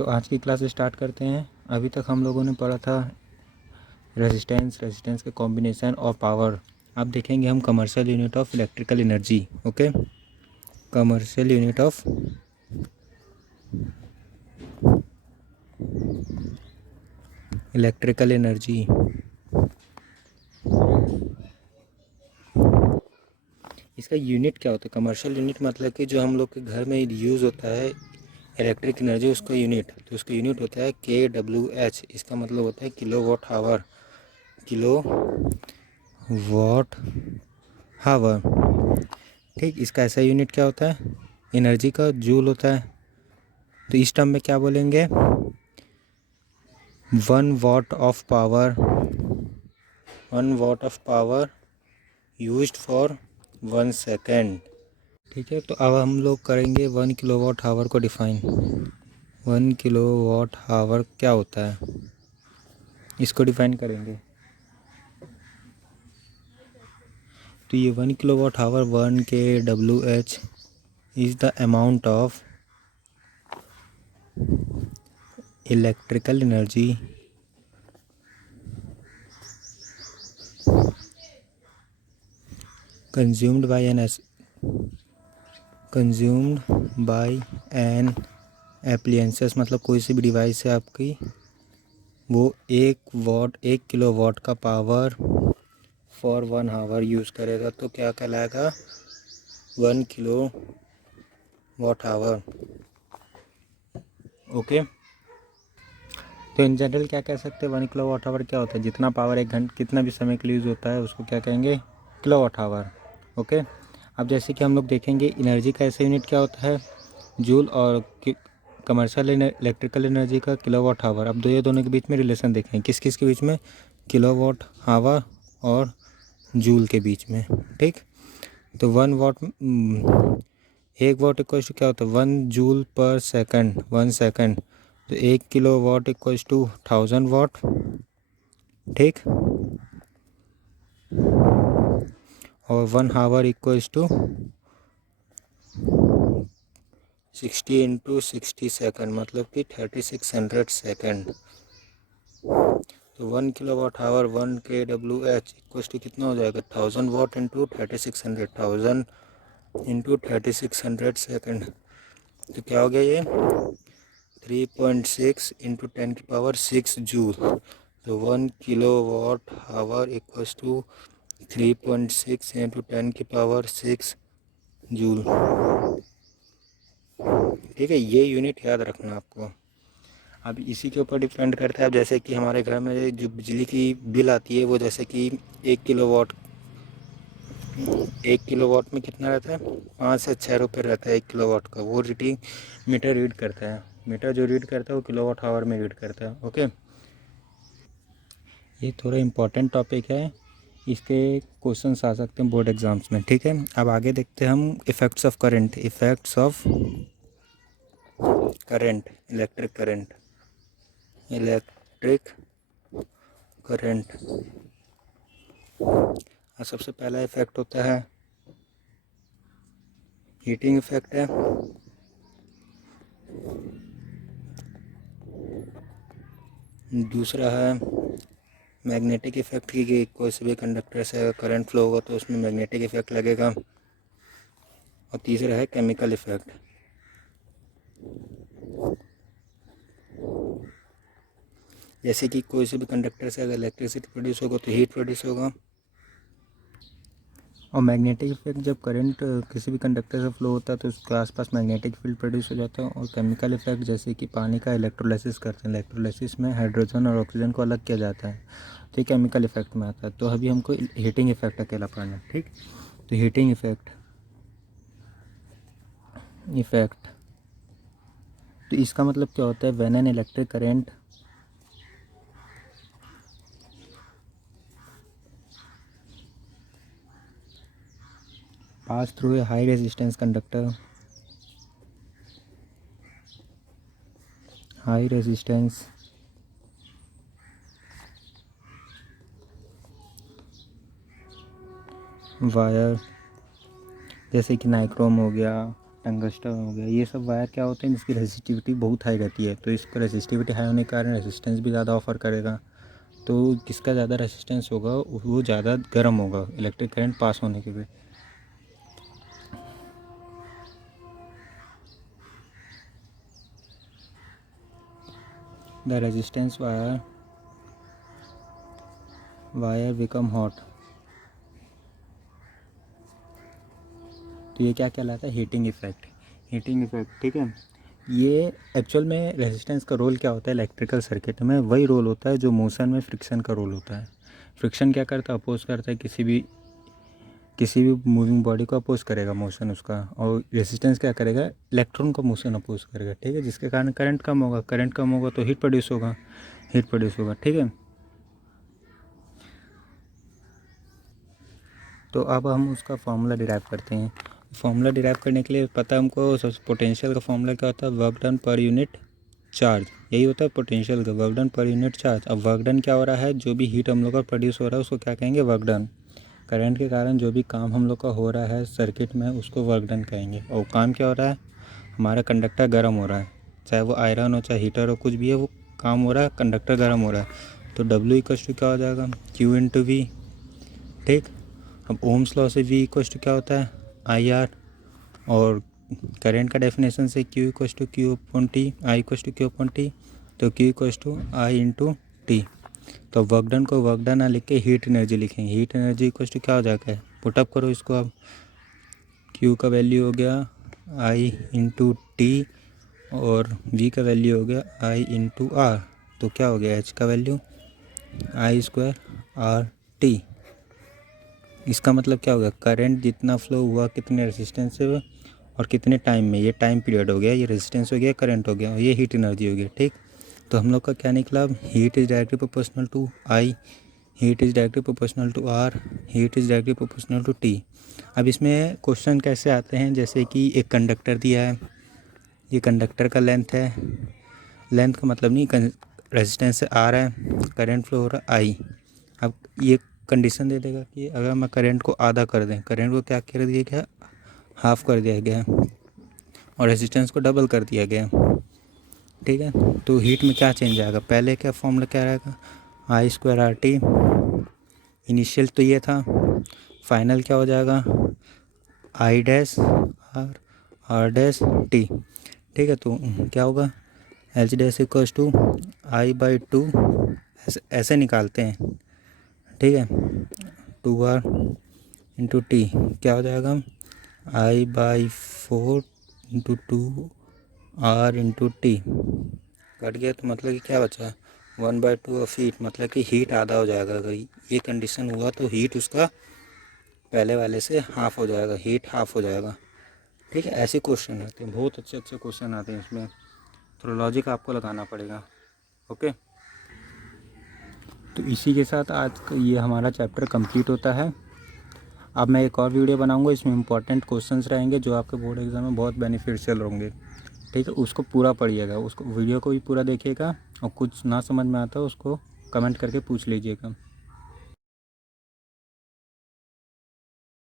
तो आज की क्लास स्टार्ट करते हैं। अभी तक हम लोगों ने पढ़ा था रेजिस्टेंस के कॉम्बिनेशन और पावर। अब देखेंगे हम commercial unit of electrical energy. Okay, commercial unit of electrical energy. इसका यूनिट क्या होता है? कमर्शियल यूनिट मतलब कि जो हम लोग के घर में यूज़ होता है इलेक्ट्रिक एनर्जी, उसका यूनिट, तो उसका यूनिट होता है kWh। इसका मतलब होता है किलो वाट हावर, किलो वाट हावर। ठीक, इसका ऐसा यूनिट क्या होता है? एनर्जी का जूल होता है। तो इस टर्म में क्या बोलेंगे? 1 watt of power, 1 watt of power used for 1 second. ठीक है, तो अब हम लोग करेंगे 1 किलोवाट हावर को डिफाइन। 1 किलोवाट हावर क्या होता है, इसको डिफाइन करेंगे। तो ये 1 kilowatt hour 1 kWh is the amount of electrical energy consumed by an appliances, मतलब कोई सी भी डिवाइस है आपकी, वो 1 किलोवाट का पावर फॉर 1 आवर यूज़ करेगा, तो क्या कहलाएगा? 1 किलो वाट आवर। ओके, तो इन जनरल क्या कह सकते हैं? 1 किलो वाट आवर क्या होता है? जितना पावर एक घंटे कितना भी समय के लिए यूज़ होता है उसको क्या कहेंगे? Kilo watt our. ओके, अब जैसे कि हम लोग देखेंगे एनर्जी का ऐसा यूनिट क्या होता है? जूल, और कमर्शियल इलेक्ट्रिकल एनर्जी का किलो वाट आवर। अब ये दोनों के बीच में रिलेशन देखें, किस किस के बीच में? किलो वाट आवर और जूल के बीच में। ठीक, तो 1 वाट, 1 वाट इक्वल टू क्या होता है? 1 जूल पर सेकंड, 1 सेकंड। तो 1 kilo watt equal to 1000 watt. ठीक, और 1 hour equal to 60 into 60 second, मतलब कि 3600 सेकेंड। तो 1 kilo watt hour 1 kWh equal to कितना हो जाएगा? 1000 वाट इंटू 3600, 1000 इंटू 3600 सेकेंड। तो क्या हो गया ये? 3.6 इंटू 10 की पावर 6 जूल। तो 1 kilo watt hour equal to 3.6 into 10 की पावर 6 जूल। ठीक है, ये यूनिट याद रखना आपको। अब इसी के ऊपर डिपेंड करता है। अब जैसे कि हमारे घर में जो बिजली की बिल आती है वो जैसे कि 1 किलोवाट, 1 किलोवाट में कितना रहता है? 5 से 6 रुपये रहता है 1 किलोवाट का। वो रीडिंग मीटर रीड करता है। मीटर जो रीड करता है वो किलोवाट आवर में रीड करता है। ओके, ये थोड़ा इम्पोर्टेंट टॉपिक है, इसके क्वेश्चंस आ सकते हैं बोर्ड एग्जाम्स में। ठीक है, अब आगे देखते हैं हम effects of current. Effects of current, electric current, electric current. सबसे पहला इफेक्ट होता है हीटिंग इफेक्ट है। दूसरा है मैग्नेटिक इफेक्ट की, कोई से भी कंडक्टर से करंट फ्लो होगा तो उसमें मैग्नेटिक इफेक्ट लगेगा। और तीसरा है केमिकल इफेक्ट। जैसे कि कोई से भी कंडक्टर से अगर इलेक्ट्रिसिटी प्रोड्यूस होगा तो हीट प्रोड्यूस होगा। और मैग्नेटिक इफेक्ट, जब करंट किसी भी कंडक्टर से फ्लो होता है तो उसके आसपास मैग्नेटिक फील्ड प्रोड्यूस हो जाता है। और केमिकल इफेक्ट जैसे कि पानी का इलेक्ट्रोलाइसिस करते हैं, इलेक्ट्रोलाइसिस में हाइड्रोजन और ऑक्सीजन को अलग किया जाता है, तो ये केमिकल इफेक्ट में आता है। तो अभी हमको हीटिंग इफेक्ट अकेला पढ़ना है। ठीक, तो हीटिंग इफेक्ट, तो इसका मतलब क्या होता है? When an electric current pass through a high resistance conductor, high resistance wire, जैसे कि नाइक्रोम हो गया, टंगस्टन हो गया, ये सब वायर क्या होते हैं जिसकी रेसिस्टिविटी बहुत हाई रहती है, तो इसका रेसिस्टिविटी हाई होने के कारण रेसिस्टेंस भी ज़्यादा ऑफर करेगा। तो जिसका ज़्यादा रेसिस्टेंस होगा वो ज़्यादा गर्म होगा इलेक्ट्रिक करंट पास होने के लिए। The resistance wire become hot, तो ये क्या कहलाता है, हीटिंग इफेक्ट। हीटिंग इफेक्ट, ठीक है। ये एक्चुअल में रेजिस्टेंस का रोल क्या होता है इलेक्ट्रिकल सर्किट में, वही रोल होता है जो मोशन में फ्रिक्शन का रोल होता है। फ्रिक्शन क्या करता है, अपोज करता है किसी भी मूविंग बॉडी को अपोज करेगा मोशन उसका, और रेजिस्टेंस क्या करेगा, इलेक्ट्रॉन का मोशन अपोज करेगा, ठीक है, जिसके कारण करंट कम होगा। करंट कम होगा तो हीट प्रोड्यूस होगा, ठीक है। तो अब हम उसका फॉर्मूला डिराइव करते हैं। फॉर्मूला डिराइव करने के लिए पता है हमको, सबसे पोटेंशियल का फॉर्मूला क्या होता है, work done per unit charge, यही होता है पोटेंशियल का, work done per unit charge. अब वर्क डन क्या हो रहा है, जो भी हीट हम लोग का प्रोड्यूस हो रहा है उसको क्या कहेंगे, वर्क डन। करंट के कारण जो भी काम हम लोग का हो रहा है सर्किट में उसको वर्क डन कहेंगे। और काम क्या हो रहा है, हमारा कंडक्टर गर्म हो रहा है, चाहे वो आयरन हो चाहे हीटर हो, कुछ भी है, वो काम हो रहा है, कंडक्टर गर्म हो रहा है। तो W इक्वल्स टू क्या हो जाएगा, Q इंटू V, ठीक। अब ओम्स लॉ से V इक्वल्स टू क्या होता है, IR, और करंट का डेफिनेशन से Q equals to Q upon T, I equals to Q upon T, तो Q equals to I into T। तो वर्क डन को वर्क डन ना लिख के हीट एनर्जी लिखेंगे। हीट एनर्जी इक्वल्स टू क्या हो जाएगा, पुटअप करो इसको। अब Q का वैल्यू हो गया I इंटू T, और V का वैल्यू हो गया I इंटू R, तो क्या हो गया H का वैल्यू I स्क्वायर RT। इसका मतलब क्या होगा, करंट जितना फ्लो हुआ कितने रेजिस्टेंस से और कितने टाइम में, ये टाइम पीरियड हो गया, ये रेजिस्टेंस हो गया, करंट हो गया, ये हीट एनर्जी हो गया, ठीक। तो हम लोग का क्या निकला, heat is directly proportional to I, heat is directly proportional to R, heat is directly proportional to T। अब इसमें क्वेश्चन कैसे आते हैं, जैसे कि एक कंडक्टर दिया है, ये कंडक्टर का लेंथ है, लेंथ का मतलब नहीं, रेजिस्टेंस से आ रहा है, करंट फ्लो हो रहा है I। अब ये कंडीशन दे देगा कि अगर मैं करंट को आधा कर दें, करंट को क्या कर दिया गया, हाफ कर दिया गया, और रेजिस्टेंस को डबल कर दिया गया, ठीक है। तो हीट में क्या चेंज आएगा, पहले क्या फॉर्मूला क्या रहेगा, I स्क्वायर RT, इनिशियल तो ये था, फाइनल क्या हो जाएगा I dash R dash T, ठीक है। तो क्या होगा, H dash equals to I/2, ऐसे निकालते हैं, ठीक है, 2R इंटू T क्या हो जाएगा, I/4 into 2R into T, cut गया, तो मतलब कि क्या बचा, 1/2 ऑफ हीट, मतलब कि हीट आधा हो जाएगा। अगर ये कंडीशन हुआ तो हीट उसका पहले वाले से हाफ हो जाएगा, हीट हाफ हो जाएगा, ठीक है। ऐसे क्वेश्चन आते हैं, बहुत अच्छे क्वेश्चन आते हैं, इसमें थोड़ा लॉजिक आपको लगाना पड़ेगा, ओके। तो इसी के साथ आज का ये हमारा चैप्टर कंप्लीट होता है। अब मैं एक और वीडियो बनाऊंगा, इसमें इंपॉर्टेंट क्वेश्चंस रहेंगे जो आपके बोर्ड एग्जाम में बहुत बेनिफिशियल होंगे, ठीक है। उसको पूरा पढ़िएगा, उसको वीडियो को भी पूरा देखिएगा, और कुछ ना समझ में आता है उसको कमेंट करके पूछ लीजिएगा।